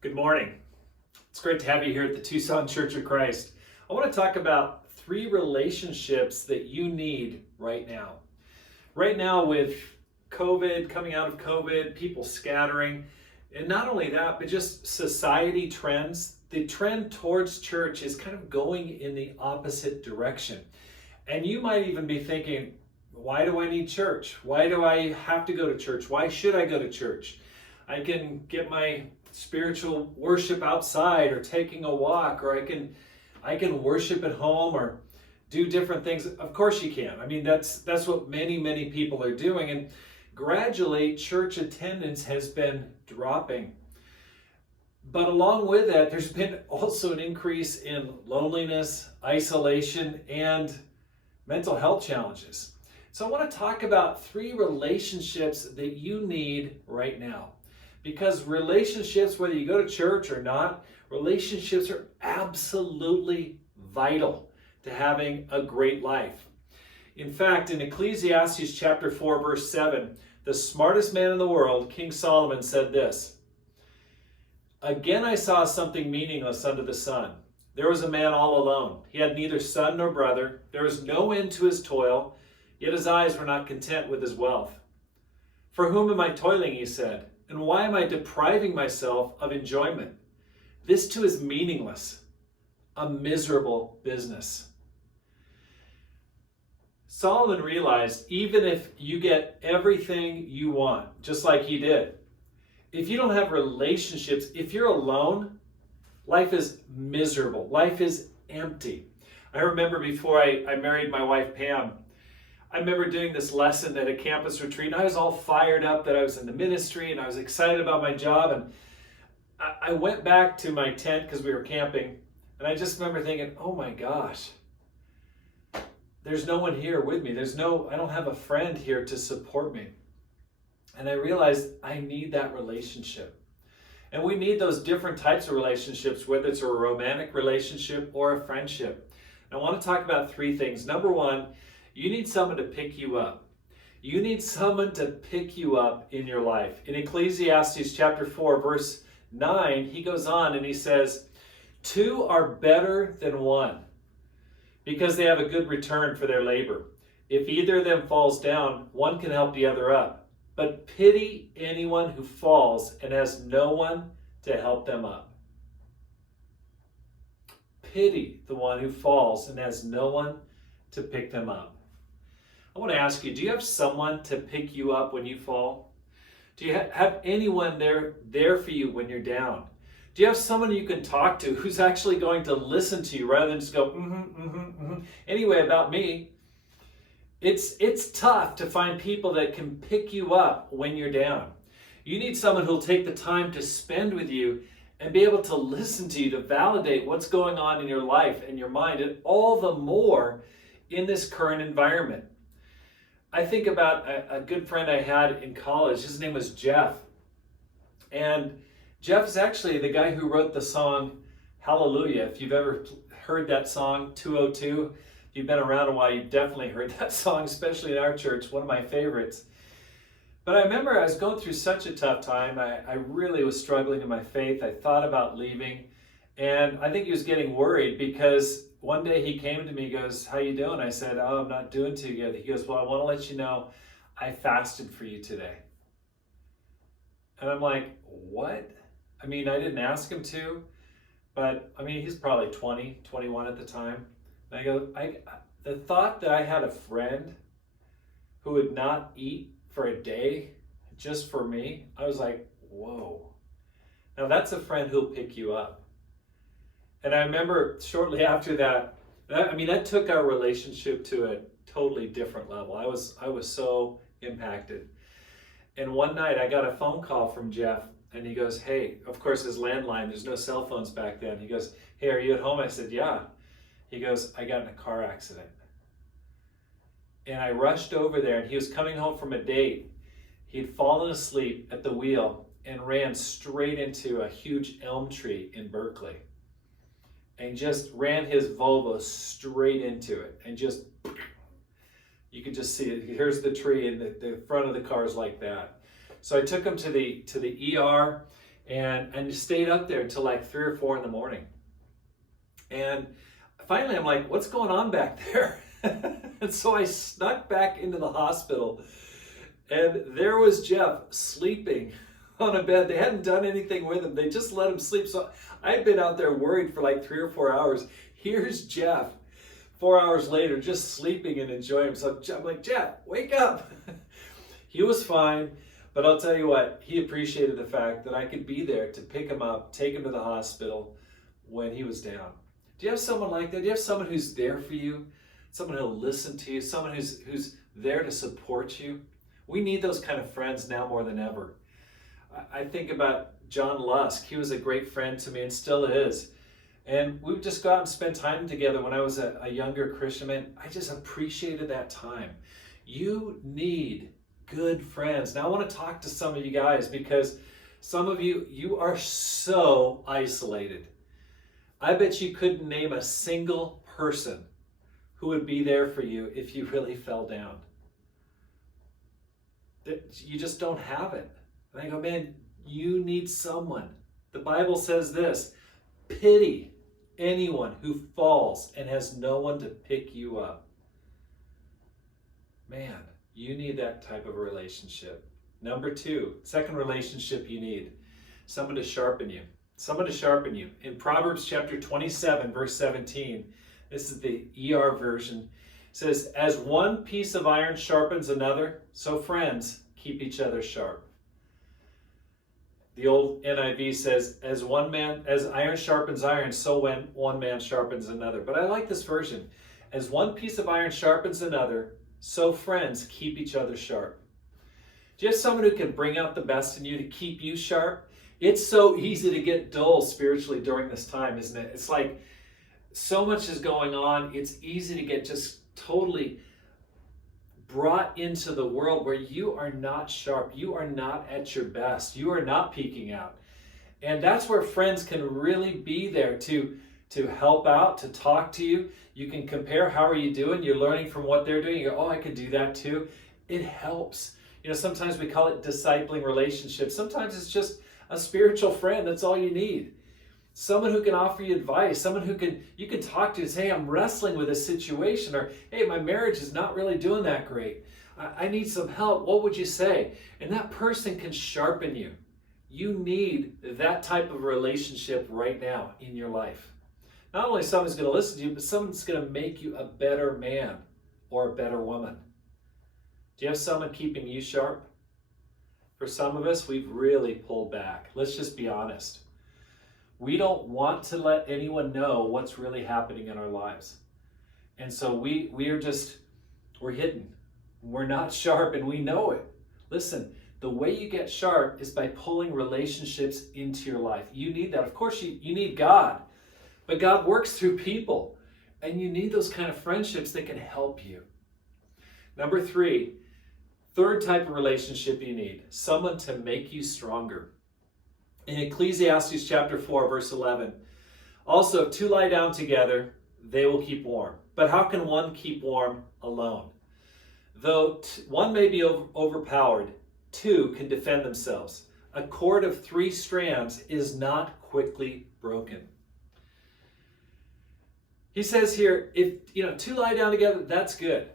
Good morning. It's great to have you here at the Tucson Church of Christ. I want to talk about 3 relationships that you need right now. Right now, with COVID, coming out of COVID, people scattering, and not only that, but just society trends, the trend towards church is kind of going in the opposite direction. And you might even be thinking, why do I need church? Why do I have to go to church? Why should I go to church? I can get my spiritual worship outside or taking a walk, or I can worship at home or do different things. Of course you can. I mean, that's what many people are doing, and gradually church attendance has been dropping. But along with that, there's been also an increase in loneliness, isolation, and mental health challenges. So I want to talk about 3 relationships that you need right now. Because relationships, whether you go to church or not, relationships are absolutely vital to having a great life. In fact, in Ecclesiastes chapter 4, verse 7, the smartest man in the world, King Solomon, said this: "Again I saw something meaningless under the sun. There was a man all alone. He had neither son nor brother. There was no end to his toil, yet his eyes were not content with his wealth. For whom am I toiling, he said, and why am I depriving myself of enjoyment? This too is meaningless, a miserable business." Solomon realized even if you get everything you want, just like he did, if you don't have relationships, if you're alone, life is miserable. Life is empty. I remember before I married my wife, Pam, I remember doing this lesson at a campus retreat. I was all fired up that I was in the ministry and I was excited about my job. And I went back to my tent because we were camping. And I just remember thinking, oh my gosh, there's no one here with me. I don't have a friend here to support me. And I realized I need that relationship. And we need those different types of relationships, whether it's a romantic relationship or a friendship. And I want to talk about 3 things. Number 1, you need someone to pick you up. You need someone to pick you up in your life. In Ecclesiastes chapter 4, verse 9, he goes on and he says, 2 are better than 1 because they have a good return for their labor. If either of them falls down, one can help the other up. But pity anyone who falls and has no one to help them up. Pity the one who falls and has no one to pick them up. I want to ask you, do you have someone to pick you up when you fall? Do you have anyone there for you when you're down? Do you have someone you can talk to who's actually going to listen to you rather than just go, Anyway, about me, it's tough to find people that can pick you up when you're down. You need someone who'll take the time to spend with you and be able to listen to you, to validate what's going on in your life and your mind, and all the more in this current environment. I think about a good friend I had in college. His name was Jeff. And Jeff is actually the guy who wrote the song Hallelujah. If you've ever heard that song, 202, if you've been around a while, you've definitely heard that song, especially in our church, one of my favorites. But I remember I was going through such a tough time. I really was struggling in my faith. I thought about leaving. And I think he was getting worried because one day he came to me, he goes, "How you doing?" I said, "Oh, I'm not doing too good." He goes, "Well, I want to let you know I fasted for you today." And I'm like, what? I mean, I didn't ask him to, but I mean, he's probably 20, 21 at the time. And I go, the thought that I had a friend who would not eat for a day just for me, I was like, whoa. Now that's a friend who'll pick you up. And I remember shortly after that took our relationship to a totally different level. I was so impacted. And one night I got a phone call from Jeff, and he goes, "Hey," of course his landline, there's no cell phones back then. He goes, "Hey, are you at home?" I said, "Yeah." He goes, "I got in a car accident." And I rushed over there, and he was coming home from a date. He'd fallen asleep at the wheel and ran straight into a huge elm tree in Berkeley. And just ran his Volvo straight into it. And just, you could just see it. Here's the tree, and the front of the car is like that. So I took him to the ER, and stayed up there until like 3 or 4 in the morning. And finally, I'm like, what's going on back there? And so I snuck back into the hospital, and there was Jeff sleeping on a bed. They hadn't done anything with him. They just let him sleep. So I'd been out there worried for like 3 or 4 hours. Here's Jeff 4 hours later, just sleeping and enjoying himself. I'm like, Jeff, wake up. He was fine, but I'll tell you what, he appreciated the fact that I could be there to pick him up, take him to the hospital when he was down. Do you have someone like that? Do you have someone who's there for you? Someone who'll listen to you? Someone who's there to support you? We need those kind of friends now more than ever. I think about John Lusk. He was a great friend to me and still is. And we would just go out and spend time together when I was a younger Christian man. I just appreciated that time. You need good friends. Now I want to talk to some of you guys, because some of you are so isolated. I bet you couldn't name a single person who would be there for you if you really fell down. You just don't have it. And I go, man, you need someone. The Bible says this: pity anyone who falls and has no one to pick you up. Man, you need that type of a relationship. Number 2, second relationship you need: someone to sharpen you. Someone to sharpen you. In Proverbs chapter 27, verse 17, this is the ER version, it says, as one piece of iron sharpens another, so friends keep each other sharp. The old NIV says, as iron sharpens iron, so when one man sharpens another. But I like this version. As one piece of iron sharpens another, so friends keep each other sharp. Do you have someone who can bring out the best in you to keep you sharp? It's so easy to get dull spiritually during this time, isn't it? It's like so much is going on. It's easy to get just totally brought into the world where you are not sharp. You are not at your best. You are not peaking out. And that's where friends can really be there to help out, to talk to you. You can compare, how are you doing? You're learning from what they're doing. You go, oh, I could do that too. It helps. You know, sometimes we call it discipling relationships. Sometimes it's just a spiritual friend. That's all you need. Someone who can offer you advice, someone who you can talk to and say, hey, I'm wrestling with a situation, or hey, my marriage is not really doing that great. I need some help. What would you say? And that person can sharpen you. You need that type of relationship right now in your life. Not only someone's going to listen to you, but someone's going to make you a better man or a better woman. Do you have someone keeping you sharp? For some of us, we've really pulled back. Let's just be honest. We don't want to let anyone know what's really happening in our lives. And so we're hidden. We're not sharp, and we know it. Listen, the way you get sharp is by pulling relationships into your life. You need that. Of course, you need God, but God works through people, and you need those kind of friendships that can help you. Number 3, third type of relationship you need: someone to make you stronger. In Ecclesiastes chapter 4, verse 11, also, if 2 lie down together, they will keep warm. But how can one keep warm alone? Though one may be overpowered, 2 can defend themselves. A cord of 3 strands is not quickly broken. He says here, if 2 lie down together, that's good.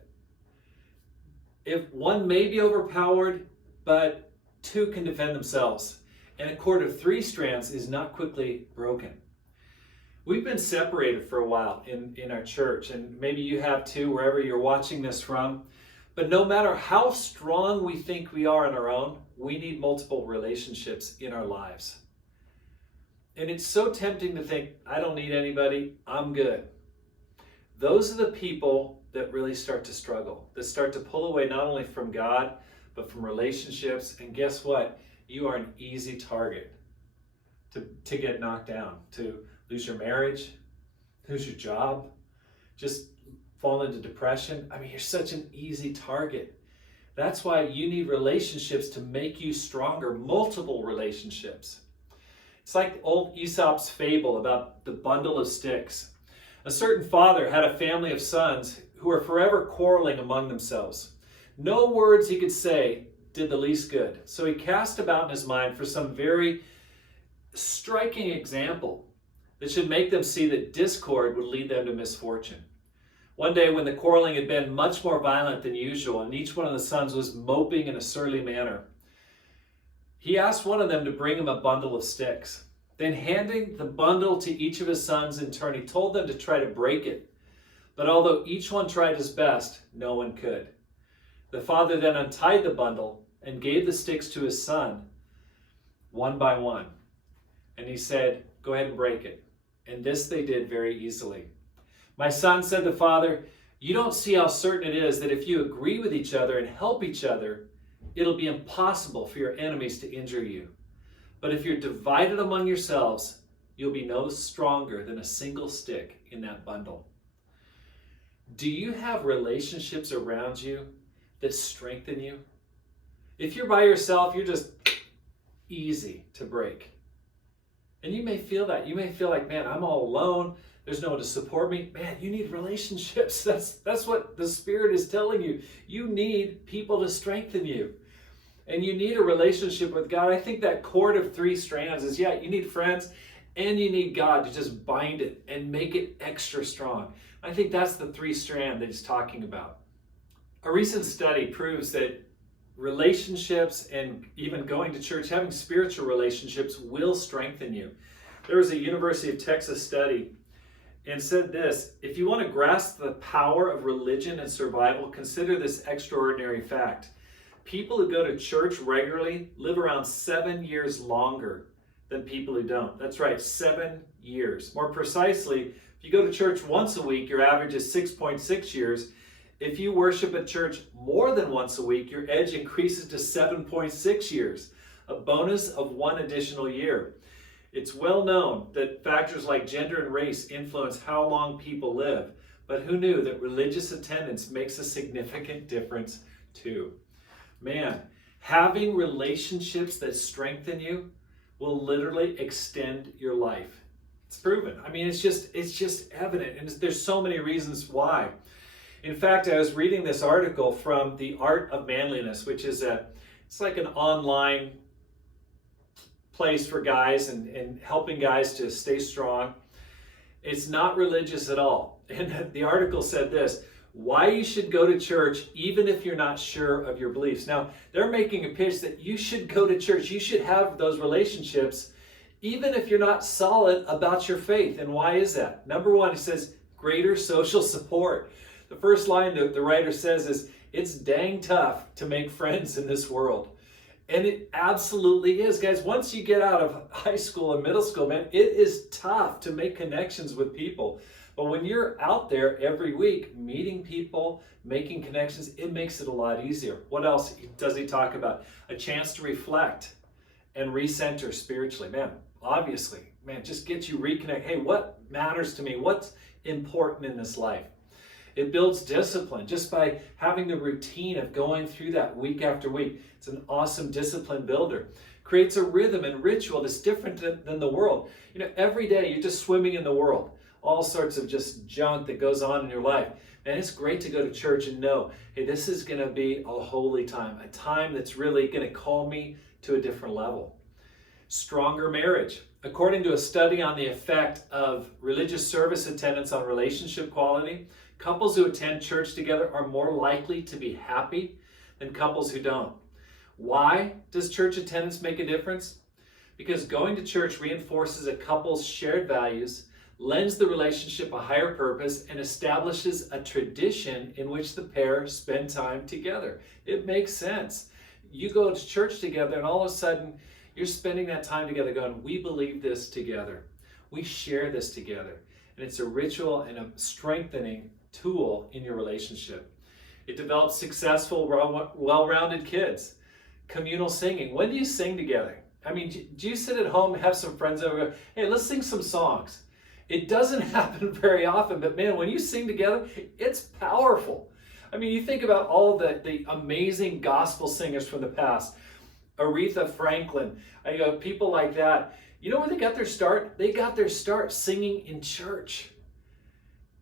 If one may be overpowered, but 2 can defend themselves. And a cord of 3 strands is not quickly broken. We've been separated for a while in our church, and maybe you have too, wherever you're watching this from. But no matter how strong we think we are on our own, we need multiple relationships in our lives. And it's so tempting to think, I don't need anybody, I'm good. Those are the people that really start to struggle, that start to pull away not only from God, but from relationships. And guess what? You are an easy target to get knocked down, to lose your marriage, lose your job, just fall into depression. I mean, you're such an easy target. That's why you need relationships to make you stronger, multiple relationships. It's like old Aesop's fable about the bundle of sticks. A certain father had a family of sons who were forever quarreling among themselves. No words he could say did the least good. So he cast about in his mind for some very striking example that should make them see that discord would lead them to misfortune. One day when the quarreling had been much more violent than usual and each one of the sons was moping in a surly manner, he asked one of them to bring him a bundle of sticks. Then handing the bundle to each of his sons in turn, he told them to try to break it. But although each one tried his best, no one could. The father then untied the bundle and gave the sticks to his son, one by one. And he said, "Go ahead and break it." And this they did very easily. "My son," said the father, "you don't see how certain it is that if you agree with each other and help each other, it'll be impossible for your enemies to injure you. But if you're divided among yourselves, you'll be no stronger than a single stick in that bundle." Do you have relationships around you that strengthen you? If you're by yourself, you're just easy to break. And you may feel that. You may feel like, man, I'm all alone. There's no one to support me. Man, you need relationships. That's what the Spirit is telling you. You need people to strengthen you. And you need a relationship with God. I think that cord of 3 strands is, you need friends and you need God to just bind it and make it extra strong. I think that's the 3 strand that he's talking about. A recent study proves that relationships and even going to church, having spiritual relationships will strengthen you. There was a University of Texas study and said this: if you want to grasp the power of religion and survival, consider this extraordinary fact. People who go to church regularly live around 7 years longer than people who don't. That's right, 7 years. More precisely, if you go to church once a week, your average is 6.6 years. If you worship at church more than once a week, your edge increases to 7.6 years, a bonus of 1 additional year. It's well known that factors like gender and race influence how long people live, but who knew that religious attendance makes a significant difference too? Man, having relationships that strengthen you will literally extend your life. It's proven. I mean, it's just evident, and there's so many reasons why. In fact, I was reading this article from The Art of Manliness, which is it's like an online place for guys and helping guys to stay strong. It's not religious at all. And the article said this: why you should go to church even if you're not sure of your beliefs. Now, they're making a pitch that you should go to church. You should have those relationships even if you're not solid about your faith. And why is that? Number one, it says greater social support. The first line that the writer says is, it's dang tough to make friends in this world. And it absolutely is. Guys, once you get out of high school and middle school, man, it is tough to make connections with people. But when you're out there every week, meeting people, making connections, it makes it a lot easier. What else does he talk about? A chance to reflect and recenter spiritually. Man, obviously, man, just get you reconnect. Hey, what matters to me? What's important in this life? It builds discipline just by having the routine of going through that week after week. It's an awesome discipline builder. Creates a rhythm and ritual that's different than the world. You know, every day you're just swimming in the world. All sorts of just junk that goes on in your life. And it's great to go to church and know, hey, this is going to be a holy time, a time that's really going to call me to a different level. Stronger marriage. According to a study on the effect of religious service attendance on relationship quality, couples who attend church together are more likely to be happy than couples who don't. Why does church attendance make a difference? Because going to church reinforces a couple's shared values, lends the relationship a higher purpose, and establishes a tradition in which the pair spend time together. It makes sense. You go to church together and all of a sudden you're spending that time together going, we believe this together. We share this together. And it's a ritual and a strengthening tool in your relationship. It develops successful, well-rounded kids. Communal singing. When do you sing together? I mean, do you sit at home and have some friends over and go, hey, let's sing some songs? It doesn't happen very often, but man, when you sing together, it's powerful. I mean, you think about all the amazing gospel singers from the past. Aretha Franklin, people like that. You know where they got their start? They got their start singing in church.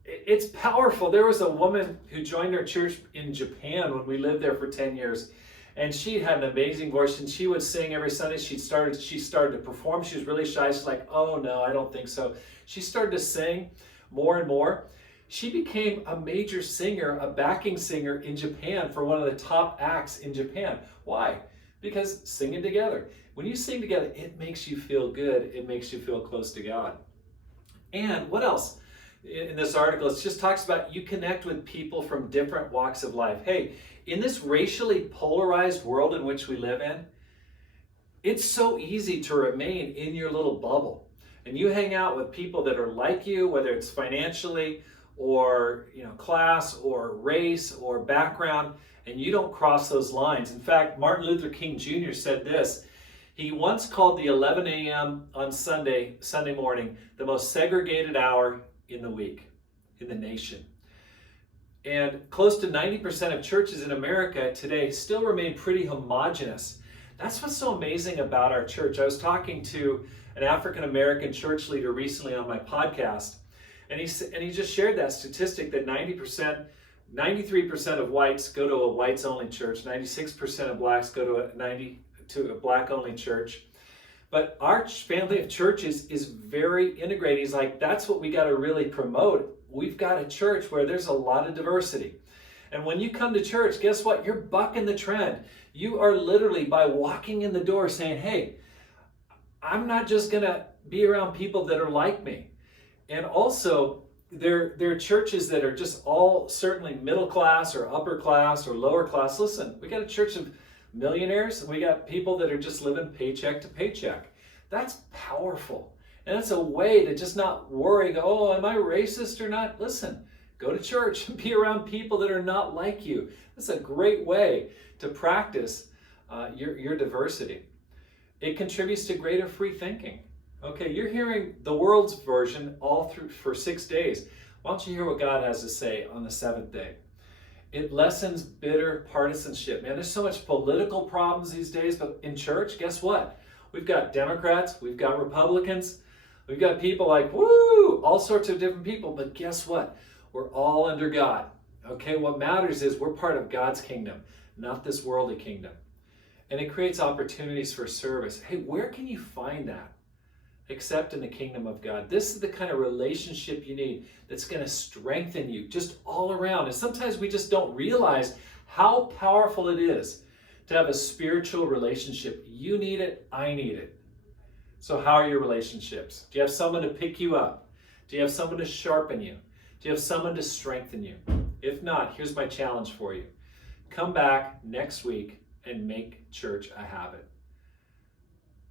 It's powerful. There was a woman who joined our church in Japan when we lived there for 10 years. And she had an amazing voice, and she would sing every Sunday. She started to perform. She was really shy. She's like, oh no, I don't think so. She started to sing more and more. She became a major singer, a backing singer in Japan for one of the top acts in Japan. Why? Because singing together. When you sing together, it makes you feel good. It makes you feel close to God. And what else? In this article, it just talks about you connect with people from different walks of life. Hey, in this racially polarized world in which we live in, it's so easy to remain in your little bubble. And you hang out with people that are like you, whether it's financially or class or race or background, and you don't cross those lines. In fact, Martin Luther King Jr. said this. He once called the 11 a.m. on Sunday morning, the most segregated hour in the week, in the nation. And close to 90% of churches in America today still remain pretty homogenous. That's what's so amazing about our church. I was talking to an African-American church leader recently on my podcast, and he just shared that statistic that 93% of whites go to a whites-only church, 96% of blacks go to a black-only church. But our family of churches is very integrated. He's like, that's what we got to really promote. We've got a church where there's a lot of diversity. And when you come to church, guess what? You're bucking the trend. You are literally, by walking in the door, saying, hey, I'm not just going to be around people that are like me. And also, there are churches that are just all certainly middle class or upper class or lower class. Listen, we got a church of millionaires, and we got people that are just living paycheck to paycheck. That's powerful. And that's a way to just not worry, oh, am I racist or not? Listen, go to church and be around people that are not like you. That's a great way to practice your diversity. It contributes to greater free thinking. Okay, you're hearing the world's version all through for 6 days. Why don't you hear what God has to say on the seventh day? It lessens bitter partisanship. Man, there's so much political problems these days, but in church, guess what? We've got Democrats, we've got Republicans, we've got people like, woo, all sorts of different people, but guess what? We're all under God. Okay, what matters is we're part of God's kingdom, not this worldly kingdom. And it creates opportunities for service. Hey, where can you find that? Except in the kingdom of God. This is the kind of relationship you need that's going to strengthen you just all around. And sometimes we just don't realize how powerful it is to have a spiritual relationship. You need it, I need it. So how are your relationships? Do you have someone to pick you up? Do you have someone to sharpen you? Do you have someone to strengthen you? If not, here's my challenge for you. Come back next week and make church a habit.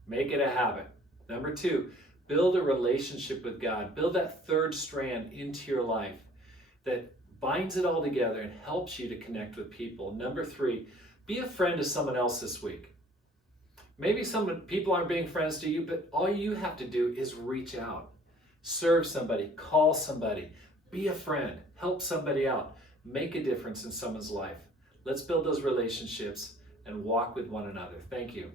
Make it a habit. Number 2, build a relationship with God. Build that third strand into your life that binds it all together and helps you to connect with people. Number 3, be a friend to someone else this week. Maybe people aren't being friends to you, but all you have to do is reach out. Serve somebody, call somebody, be a friend, help somebody out, make a difference in someone's life. Let's build those relationships and walk with one another. Thank you.